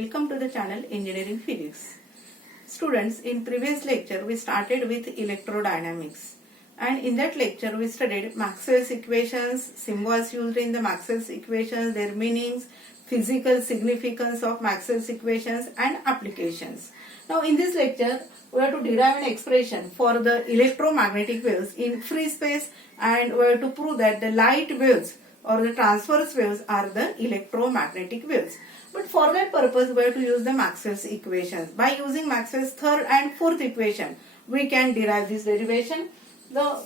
Welcome to the channel Engineering Physics. Students, in previous lecture we started with electrodynamics, and in that lecture we studied Maxwell's equations, symbols used in the Maxwell's equations, their meanings, physical significance of Maxwell's equations and applications. Now in this lecture we have to derive an expression for the electromagnetic waves in free space, and we have to prove that the light waves or the transverse waves are the electromagnetic waves. But for that purpose we have to use the Maxwell's equations. By using Maxwell's third and fourth equation we can derive this derivation.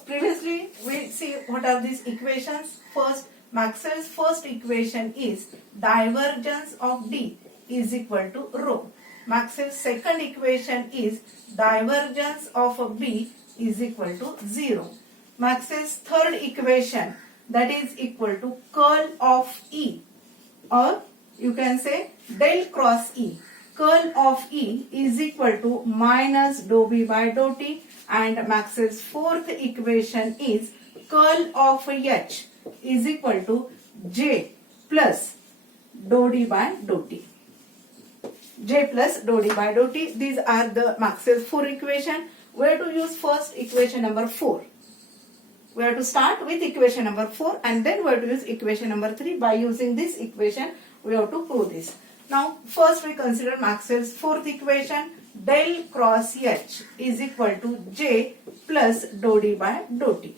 Previously we see what are these equations. First, Maxwell's first equation is divergence of D is equal to rho. Maxwell's second equation is divergence of B is equal to 0. Maxwell's third equation, that is equal to curl of E, or you can say del cross E. Curl of E is equal to minus dou B by dou T, and Maxwell's fourth equation is curl of H is equal to J plus dou D by dou T. J plus dou D by dou T. These are the Maxwell's four equation. We have to use first equation number 4. We have to start with equation number 4 and then we have to use equation number 3. By using this equation we have to prove this. Now first we consider Maxwell's fourth equation. Del cross H is equal to J plus dou D by dou T.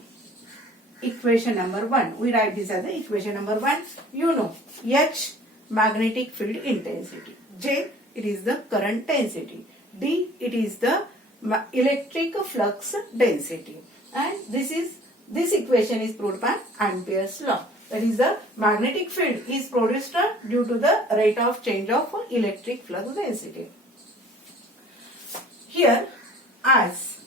Equation number 1. We write this as the equation number 1. You know H, magnetic field intensity. J, it is the current density. D, it is the electric flux density. And this equation is proved by Ampere's law. That is, the magnetic field is produced due to the rate of change of electric flux density. Here, as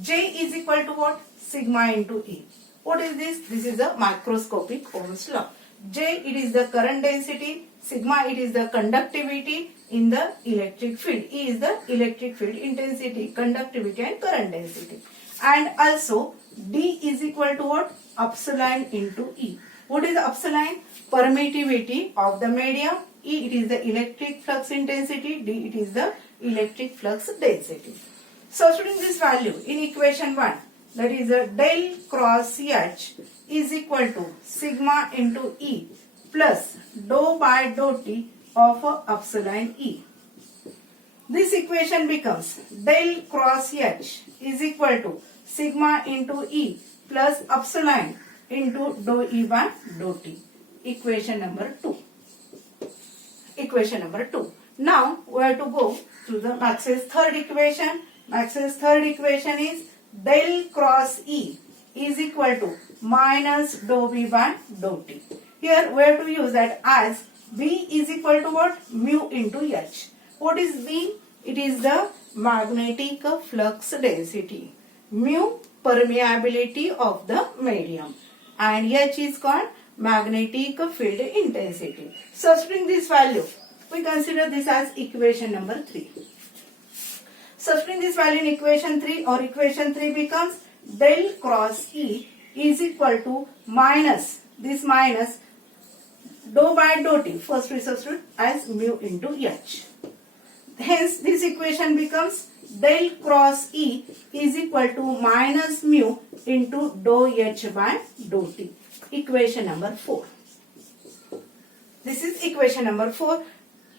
J is equal to what? Sigma into E. What is this? This is the macroscopic Ohm's law. J, it is the current density. Sigma, it is the conductivity in the electric field. E is the electric field intensity, conductivity and current density. And also D is equal to what? Epsilon into E. What is epsilon? Permittivity of the medium. E, it is the electric flux intensity. D, it is the electric flux density. Substituting this value in equation 1, that is del cross H is equal to sigma into E plus dou by dou T of epsilon E. This equation becomes del cross H is equal to sigma into E plus epsilon into dou E by dou T. Equation number 2. Equation number 2. Now we have to go to the Maxwell's third equation. Maxwell's third equation is del cross E is equal to minus dou B by dou T. Here we have to use that as B is equal to what? Mu into H. What is B? It is the magnetic flux density. Mu, permeability of the medium, and H is called magnetic field intensity. Substituting this value, we consider this as equation number 3. Substituting this value in equation 3, or equation 3 becomes del cross E is equal to minus, this minus dou by dou T. First we substitute as mu into H. Hence this equation becomes del cross E is equal to minus mu into dou H by dou T. Equation number 4. This is equation number 4.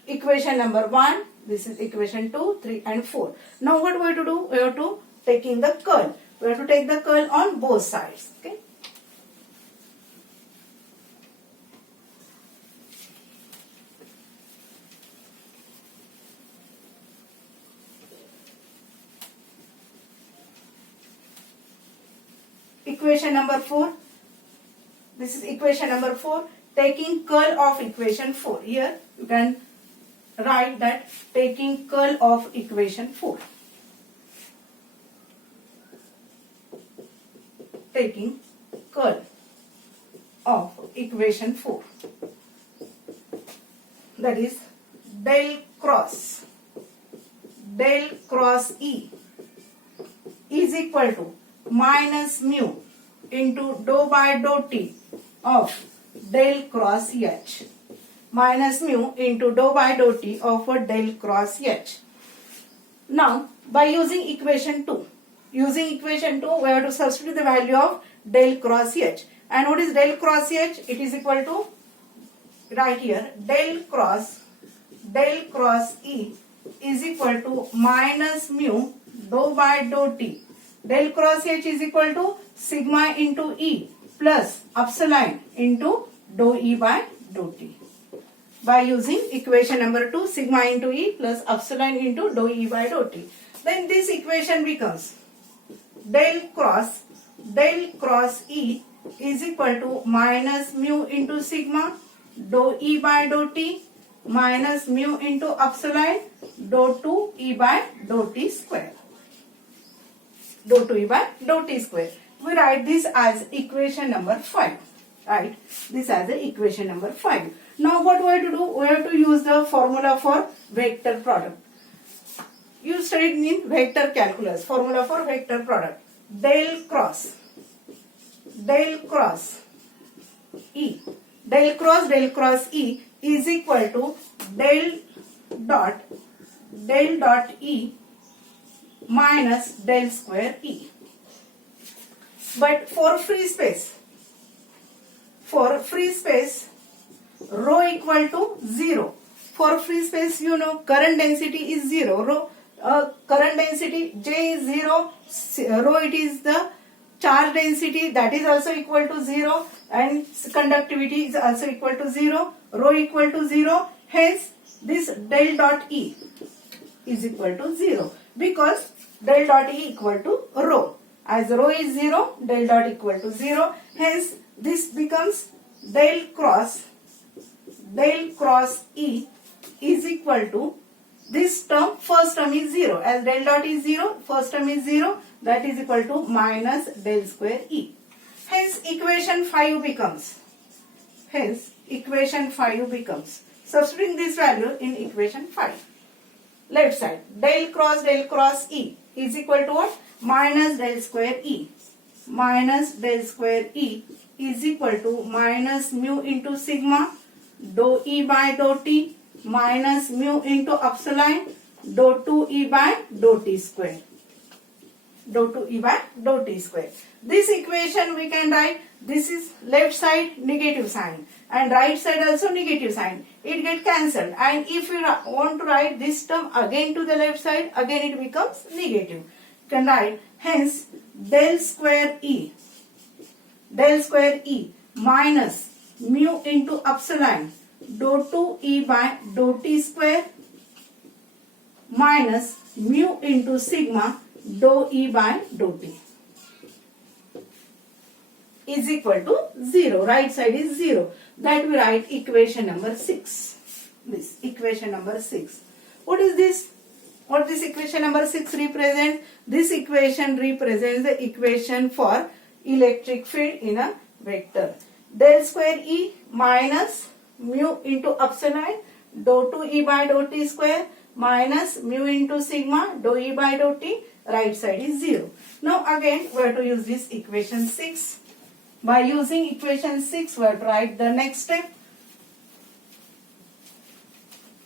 Equation number 1. This is equation 2, 3 and 4. Now what we have to do? We have to take in the curl. We have to take the curl on both sides. Okay. Equation number 4. This is equation number 4. Taking curl of equation 4. Here you can write that taking curl of equation 4. Taking curl of equation 4. That is del cross E is equal to minus mu into dou by dou T of del cross H minus mu into dou by dou t of a del cross H. Now, by using equation 2, we have to substitute the value of del cross H. And what is del cross H? It is equal to, right here, del cross E is equal to minus mu dou by dou t. Del cross H is equal to sigma into E plus epsilon into dou E by dou t. By using equation number 2, sigma into E plus epsilon into dou E by dou t. Then this equation becomes del cross E is equal to minus mu into sigma dou E by dou t minus mu into epsilon dou 2 E by dou t square. Dou 2 E by dou t square. We write this as equation number 5. Right? This as the equation number 5. Now what we have to do? We have to use the formula for vector product. You studied in vector calculus. Formula for vector product. Del cross E. Del cross E is equal to del dot E minus del square E. But for free space, rho equal to 0. For free space, you know, current density is 0. Current density J is 0. Rho, it is the charge density, that is also equal to 0. And conductivity is also equal to 0. Rho equal to 0. Hence, this del dot E is equal to 0. Because del dot E equal to rho. As rho is 0, del dot equal to 0. Hence, this becomes del cross E is equal to this term, first term is 0. As del dot is 0, first term is 0, that is equal to minus del square E. Hence, equation 5 becomes, substituting this value in equation 5. Left side, del cross E is equal to what? Minus del square E. Minus del square E is equal to minus mu into sigma dou E by dou t minus mu into epsilon dou 2 E by dou t square. Dou 2 E by dou t square. This equation we can write, this is left side negative sign and right side also negative sign. It get cancelled, and if you want to write this term again to the left side, again it becomes negative. You can write, hence del square E minus mu into epsilon dou 2 E by dou t square minus mu into sigma dou E by dou t is equal to 0. Right side is 0. That we write equation number 6. This equation number 6. What is this? What this equation number 6 represents? This equation represents the equation for electric field in a vector. Del square E minus mu into epsilon dou 2 E by dou t square minus mu into sigma dou E by dou t. Right side is 0. Now again we have to use this equation 6. By using equation 6 we have to write the next step.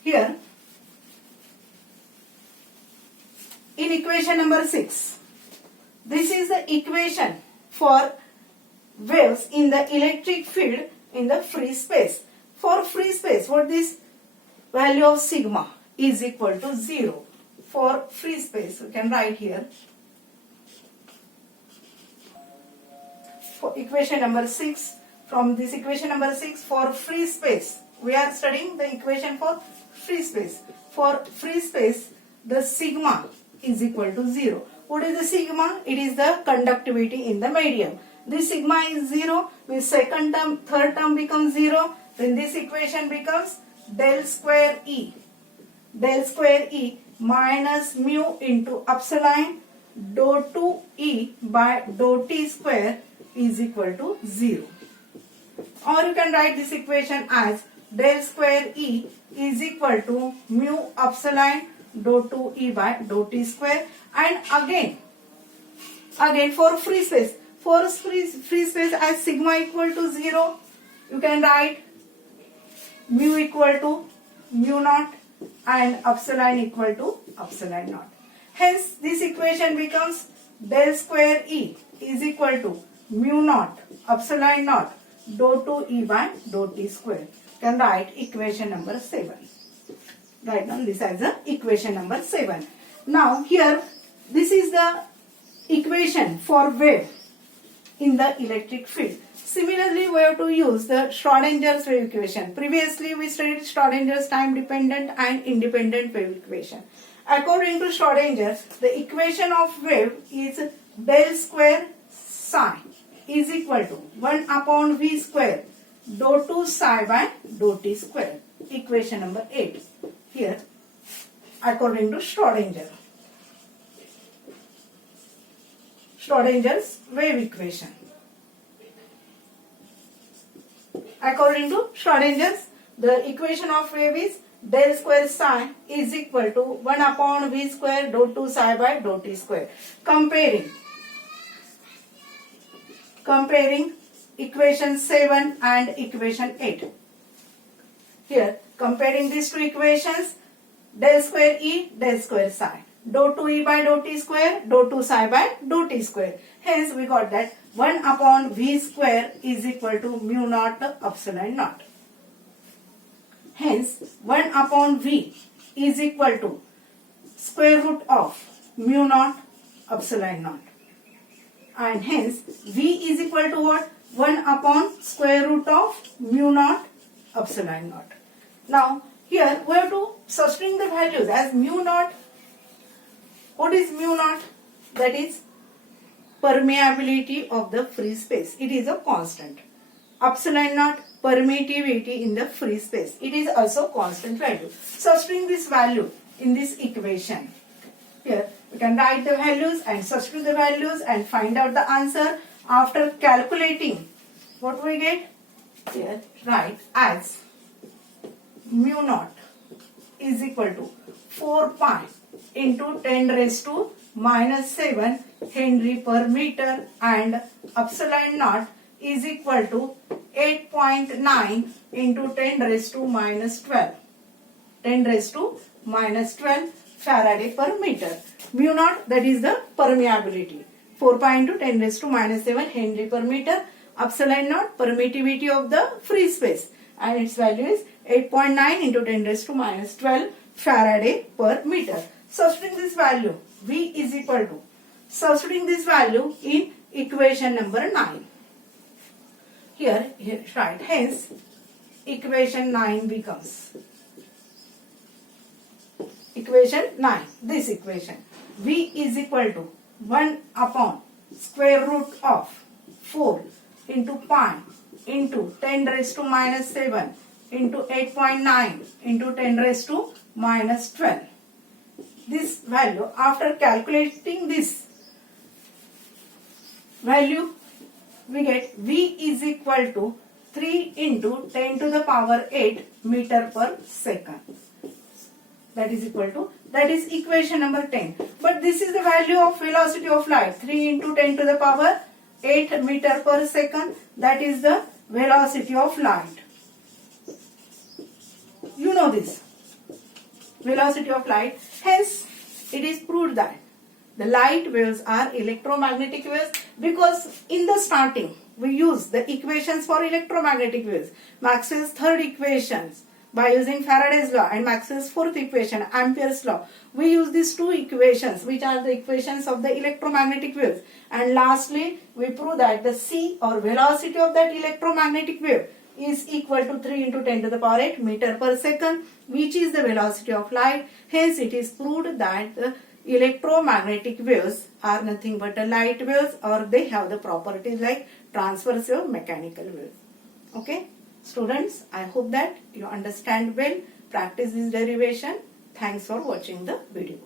Here in equation number 6, this is the equation for waves in the electric field in the free space. For free space, what this value of sigma is equal to 0. For free space, we can write here. For equation number 6, from this equation number 6, for free space, we are studying the equation for free space. For free space, the sigma is equal to 0. What is the sigma? It is the conductivity in the medium. This sigma is 0. With second term, third term becomes 0. Then this equation becomes del square E. Del square E minus mu into epsilon dou 2 E by dou t square is equal to 0. Or you can write this equation as del square E is equal to mu epsilon dou 2 E by dou t square. And again for free space, as sigma equal to 0, you can write mu equal to mu naught and epsilon equal to epsilon naught. Hence this equation becomes del square E is equal to mu naught epsilon naught dou 2 E by dou T square. Can write equation number 7. Write down this as a equation number 7. Now here this is the equation for wave in the electric field. Similarly, we have to use the Schrodinger's wave equation. Previously, we studied Schrodinger's time dependent and independent wave equation. According to Schrodinger, the equation of wave is del square psi is equal to 1 upon v square dou 2 psi by dou t square. Equation number 8. Here, according to Schrodinger. Schrodinger's wave equation. According to Schrodinger's, the equation of wave is del square psi is equal to 1 upon v square dou 2 psi by dou t square. Comparing equation 7 and equation 8. Here, comparing these two equations, del square E, del square psi. Dou 2E by dou t square, dou 2 psi by dou t square. Hence, we got that 1 upon v square is equal to mu naught epsilon naught. Hence, 1 upon v is equal to square root of mu naught epsilon naught. And hence, v is equal to what? 1 upon square root of mu naught epsilon naught. Now, here we have to substitute the values as mu naught. What is mu naught? That is permeability of the free space. It is a constant. Epsilon naught, permittivity in the free space. It is also constant value. Substituting this value in this equation. Here we can write the values and substitute the values and find out the answer after calculating. What we get? Here write as mu naught is equal to 4 pi into 10 raised to minus 7 Henry per meter and epsilon naught is equal to 8.9 into 10 raised to minus 12. 10 raised to minus 12 Faraday per meter. Mu naught, that is the permeability. 4 pi into 10 raised to minus 7 Henry per meter. Epsilon naught, permittivity of the free space. And its value is 8.9 into 10 raised to minus 12 Faraday per meter. Substituting this value, V is equal to, substituting this value in equation number 9. Here write, hence equation 9 becomes, equation 9, this equation, V is equal to 1 upon square root of 4 into pi into 10 raised to minus 7 into 8.9 into 10 raised to minus 12. This value, after calculating this value, we get V is equal to 3 into 10 to the power 8 meter per second. That is equal to, that is equation number 10. But this is the value of velocity of light, 3 into 10 to the power 8 meter per second. That is the velocity of light. You know this. Velocity of light. Hence, it is proved that the light waves are electromagnetic waves, because in the starting we use the equations for electromagnetic waves. Maxwell's third equations by using Faraday's law and Maxwell's fourth equation, Ampere's law. We use these two equations which are the equations of the electromagnetic waves. And lastly, we prove that the C or velocity of that electromagnetic wave is equal to 3 into 10 to the power 8 meter per second, which is the velocity of light. Hence, it is proved that the electromagnetic waves are nothing but a light waves, or they have the properties like transverse wave, mechanical waves. Okay, students, I hope that you understand well, practice this derivation. Thanks for watching the video.